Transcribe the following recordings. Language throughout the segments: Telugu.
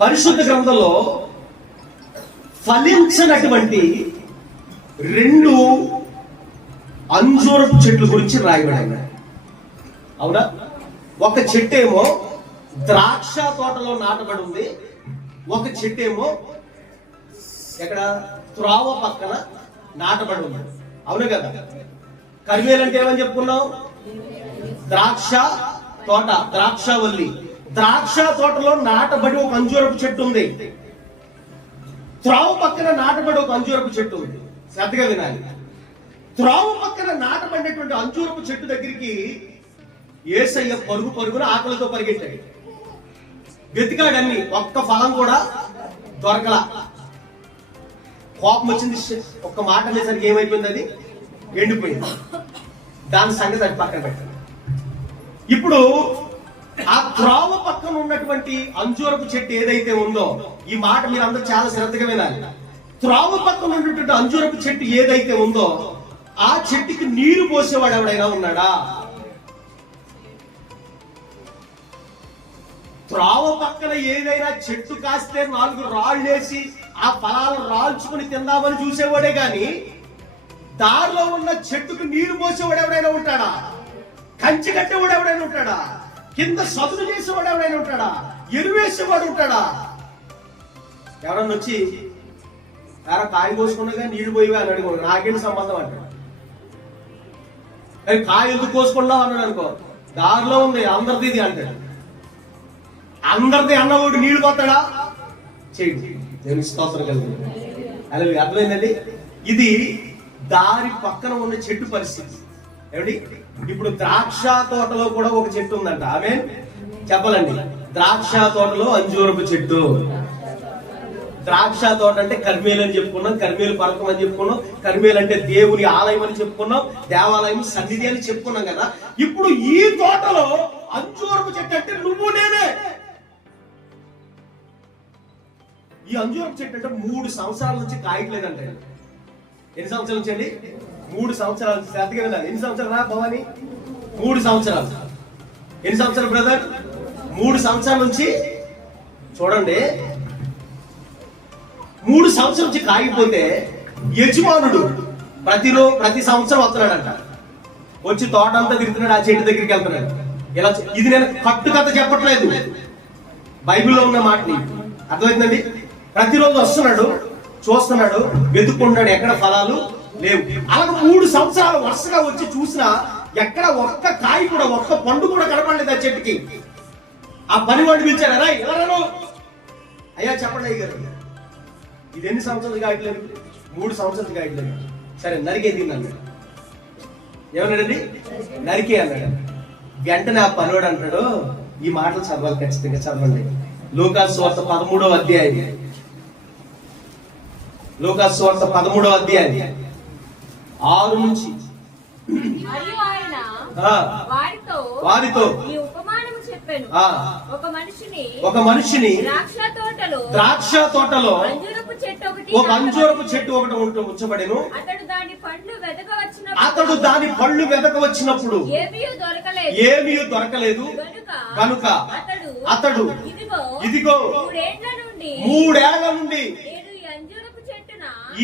పరిశుద్ధ గ్రంథంలో ఫలించనటువంటి 2 అంజూరపు చెట్ల గురించి రాయబడింది. అవునా? ఒక చెట్టు ఏమో ద్రాక్ష తోటలో నాటబడి ఉంది, ఒక చెట్టు ఏమో ఎక్కడ త్రోవ పక్కన నాటబడి ఉంది. అవును కదా? కర్మేలు అంటే ఏమని చెప్పుకున్నాం? ద్రాక్ష తోట, ద్రాక్షవల్లి. ద్రాక్ష తోటలో నాటబడి ఒక అంజూరపు చెట్టు ఉంది, త్రోవ పక్కన నాటబడి ఒక అంజూరపు చెట్టు ఉంది. శ్రద్ధగా వినాలి. త్రోవ పక్కన నాటబడినటువంటి అంజూరపు చెట్టు దగ్గరికి యేసయ్య పరుగున ఆకలితో పరిగెట్టాడు. వెతికాడన్ని, ఒక్క ఫలం కూడా దొరకలా. కోపం వచ్చింది. ఒక్క మాట అనేసరికి ఏమైపోయింది? అది ఎండిపోయింది. దాని సంగతి అది పక్కన పెట్టాలి. ఇప్పుడు ఆ త్రోవ పక్కన ఉన్నటువంటి అంజూరపు చెట్టు ఏదైతే ఉందో, ఈ మాట మీరు అందరూ చాలా శ్రద్ధగా వినాలి. త్రోవ పక్కన ఉన్నటువంటి అంజూరపు చెట్టు ఏదైతే ఉందో ఆ చెట్టుకి నీరు పోసేవాడు ఎవడైనా ఉన్నాడా? త్రోవ పక్కన ఏదైనా చెట్టు కాస్తే 4 రాళ్ళు వేసి ఆ ఫలాలను రాల్చుకుని తిందామని చూసేవాడే గాని దారిలో ఉన్న చెట్టుకు నీరు పోసేవాడు ఎవడైనా ఉంటాడా? కంచి కట్టేవాడు ఎవడైనా ఉంటాడా? కింద సదును చేసేవాడు ఎవడైనా ఉంటాడా? ఎరువేసేవాడు ఉంటాడా? ఎవరన్నా వచ్చి కాయ కోసుకున్నాగా నీళ్లు పోయివా అని అడుగు, నాకేంటి సంబంధం అంటాడు. కాయ ఎందుకు కోసుకున్నావు అన్నాడు అనుకో, దారిలో ఉంది అందరిది అంటాడు. అందరిది అన్నవాడు నీళ్లు పోతాడా? చేయండి. నేను స్తోత్రం కలిగింది. అలాగే అర్థమైందండి. ఇది దారి పక్కన ఉన్న చెట్టు పరిస్థితి. ఏమండి, ఇప్పుడు ద్రాక్ష తోటలో కూడా ఒక చెట్టు ఉందంట. ఆమె చెప్పాలండి. ద్రాక్ష తోటలో అంజూరపు చెట్టు. ద్రాక్ష తోట అంటే కర్మేలు అని చెప్పుకున్నాం, కర్మేలు పర్వతం అని చెప్పుకున్నాం, కర్మేలు అంటే దేవుని ఆలయం అని చెప్పుకున్నాం, దేవాలయం సన్నిధి అని చెప్పుకున్నాం కదా. ఇప్పుడు ఈ తోటలో అంజూరపు చెట్టు అంటే నువ్వు నేనే. ఈ అంజూరపు చెట్టు అంటే 3 సంవత్సరాల నుంచి కాయట్లేదంట. ఎన్ని సంవత్సరాల నుంచి అండి? 3 సంవత్సరాలు. శ్రద్ధగా వినాలి. ఎన్ని సంవత్సరాలు రా భవాని? 3 సంవత్సరాలు. ఎన్ని సంవత్సరాలు బ్రదర్? 3 సంవత్సరాల నుంచి. చూడండి, 3 సంవత్సరాల నుంచి కాగిపోతే యజమానుడు ప్రతి సంవత్సరం వస్తున్నాడంట. వచ్చి తోట అంతా తిరుగుతున్నాడు, ఆ చెట్టు దగ్గరికి వెళ్తున్నాడు. ఇలా ఇది నేను కట్టు కథ చెప్పట్లేదు, బైబిల్లో ఉన్న మాటని. అర్థమవుతుందండి? ప్రతిరోజు వస్తున్నాడు, చూస్తున్నాడు, వెతుక్కుంటున్నాడు, ఎక్కడ ఫలాలు లేవు. అలాగే 3 సంవత్సరాలు వరుసగా వచ్చి చూసినా ఎక్కడ ఒక్క కాయ కూడా, ఒక్క పండు కూడా కనపడలేదు ఆ చెట్టుకి. ఆ పనివాడు పిలిచాడు, అరా ఎవరను? అయ్యా చెప్పండి అయ్యారు, ఇది ఎన్ని సంవత్సరాలు కాయట్లేదు? 3 సంవత్సరాలు కాయట్లేదు. సరే నరికే దీన్ని అన్నాడు. ఏమన్నాడండి? నరికే అన్నాడు. వెంటనే ఆ పనివాడు అంటాడు, ఈ మాటలు చదవాలి, ఖచ్చితంగా చదవండి. లూకాసు సువార్త 13వ అధ్యాయం. లూకాసు సువార్త 13వ అధ్యాయం 6 నుంచి. వారితో ఒక మనిషిని ద్రాక్ష తోటలో ఒక అంజూరపు చెట్టు ఒకటి ఉంచబడెను. అతడు దాని పళ్ళు వెదక వచ్చినప్పుడు ఏమీ దొరకలేదు కనుక అతడు ఇదిగో 3 ఏళ్ల నుండి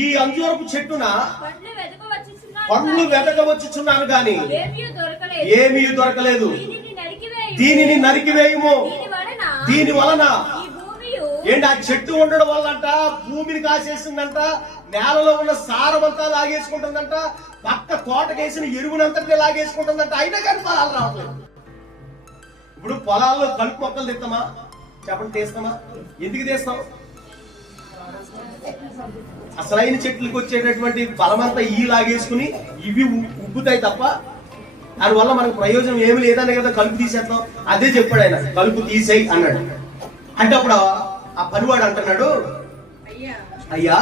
ఈ అంజూరపు చెట్టున పండ్లు వెదకవచ్చుచున్నాను గాని ఏమీ దొరకలేదు. దీనిని నరికివేయము. దీని వలన ఏంటి? ఆ చెట్టు ఉండడం వల్లంట భూమిని కాసేసిందంట, నేలలో ఉన్న సారమంతా లాగేసుకుంటుందంట, పక్క తోటకేసిన ఎరువునంతటినీ లాగేసుకుంటుందంట. అయినా కానీ ఫలాలు రావట్లేదు. ఇప్పుడు పొలాల్లో కలుపు మొక్కలు తెస్తామా? చెప్పండి, తీస్తామా? ఎందుకు తీస్తాం? అసలైన చెట్లకు వచ్చేటటువంటి ఫలమంతా ఈ లాగేసుకుని ఇవి ఉబ్బుతాయి తప్ప దానివల్ల మనకు ప్రయోజనం ఏమి లేదనే కదా కలుపు తీసేస్తాం. అదే చెప్పాడు ఆయన, కలుపు తీసేయి అన్నాడు. అంటే అప్పుడు ఆ పనివాడు అంటున్నాడు, అయ్యా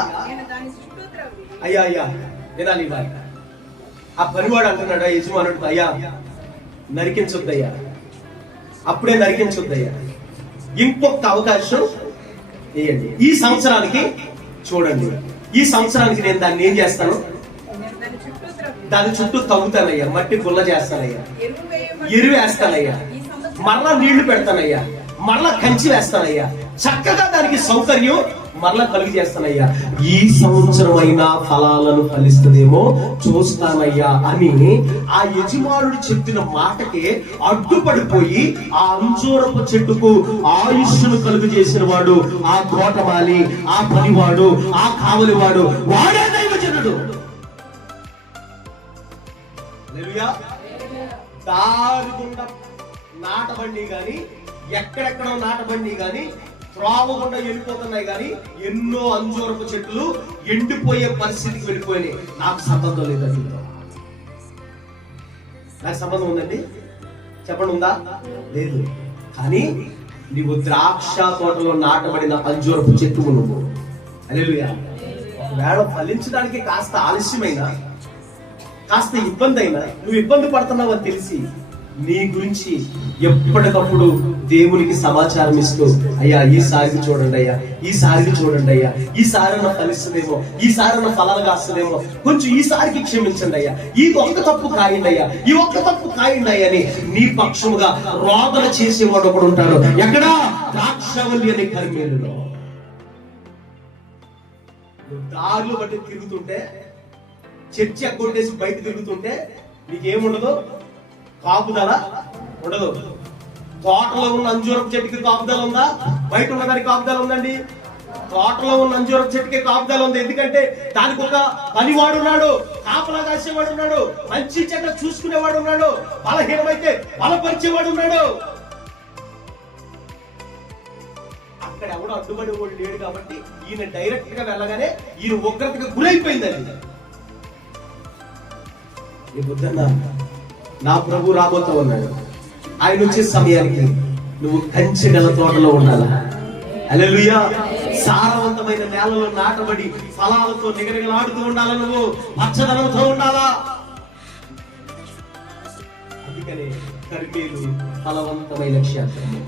అయ్యా అయ్యా వినాలి ఇవ్వాలి. ఆ పనివాడు అంటున్నాడు యజమానుడు, అయ్యా నరికించొద్దయ్యా, అప్పుడే నరికించొద్దయ్యా, ఇంకొక అవకాశం వేయండి. ఈ సంవత్సరానికి చూడండి, ఈ సంవత్సరానికి నేను దాన్ని ఏం చేస్తాను? దాని చుట్టూ తవ్వుతానయ్యా, మట్టి గుల్ల చేస్తానయ్యా, ఎరువు వేస్తానయ్యా, మరలా నీళ్లు పెడతానయ్యా, మరలా కంచి వేస్తానయ్యా, చక్కగా దానికి సౌకర్యం మరలా కలుగు చేస్తానయ్యా, ఈ సంవత్సరం అయినా ఫలాలను ఫలిస్తుందేమో చూస్తానయ్యా అని ఆ యజమానుడు చెప్పిన మాటకి అడ్డుపడిపోయి ఆ అంజూరపు చెట్టుకు ఆయుష్ను కలుగు చేసిన వాడు, ఆ తోటమాలి, ఆ పనివాడు, ఆ కావలివాడు, వాడే దైవజనుడు. దారి గుండా నాటబండి గాని, ఎక్కడెక్కడో నాటబండి గాని, త్రోవ గుండా వెళ్ళిపోతున్నాయి గాని ఎన్నో అంజూరపు చెట్లు ఎండిపోయే పరిస్థితికి వెళ్ళిపోయినాయి. నాకు సంబంధం లేదండి. నాకు సంబంధం ఉందండి? చెప్పండి, ఉందా? లేదు. కానీ నీవు ద్రాక్ష తోటలో నాటబడిన అంజూరపు చెట్టు నువ్వు. హల్లెలూయా. ఒకవేళ ఫలించడానికి కాస్త ఆలస్యమైనా, కాస్త ఇబ్బంది అయినా, నువ్వు ఇబ్బంది పడుతున్నావు అని తెలిసి నీ గురించి ఎప్పటికప్పుడు దేవునికి సమాచారం ఇస్తూ, అయ్యా ఈసారికి చూడండి అయ్యా, ఈసారికి చూడండి అయ్యా, ఈసారన్న ఫలిస్తుందేమో, ఈసారన్న ఫలాలు కాస్తుందేమో, కొంచెం ఈసారికి క్షమించండి అయ్యా, ఈ ఒక్క తప్పు కాయండి అయ్యా, ఈ ఒక్క తప్పు కాయండి అయ్యా అని నీ పక్షముగా రోదన చేసేవాడు ఒకడు ఉంటాడు. ఎక్కడా? ద్రాక్షవల్లి అనే కర్మేలులో. దారులు బట్టి తిరుగుతుంటే, చర్చి అగ్గొట్టేసి బయట తిరుగుతుంటే నీకేముండదు? కాపుదల ఉండదు. తోటలో ఉన్న అంజూరపు చెట్టుకి కాపుదల ఉందా? బయట ఉన్నదానికి కాపుదల ఉందండి. తోటలో ఉన్న అంజూరపు చెట్టుకి కాపుదల ఉంది. ఎందుకంటే దానికి ఒక పనివాడు ఉన్నాడు, కాపలా కాసేవాడు ఉన్నాడు, మంచి చెడ్డ చూసుకునేవాడు ఉన్నాడు, బలహీనమైతే బలపరిచేవాడు ఉన్నాడు. అక్కడ ఎవడో అడ్డుపడి వాడు లేడు కాబట్టి ఈయన డైరెక్ట్ గా వెళ్ళగానే ఈయన ఉగ్రతగా గురైపోయిందండి. ఈ బుద్ధన్న నా ప్రభు రాబోతా ఉన్నాడు. ఆయన వచ్చే సమయానికి నువ్వు కంచె గల తోటలో ఉండాలా. హల్లెలూయా. సారవంతమైన నేలలో నాటబడి ఫలాలతో నిగనిగలాడుతూ ఉండాలా. నువ్వు పచ్చదనంతో ఉండాలా. అందుకనే కర్మేలు ఫలవంతమైన క్షేత్రము.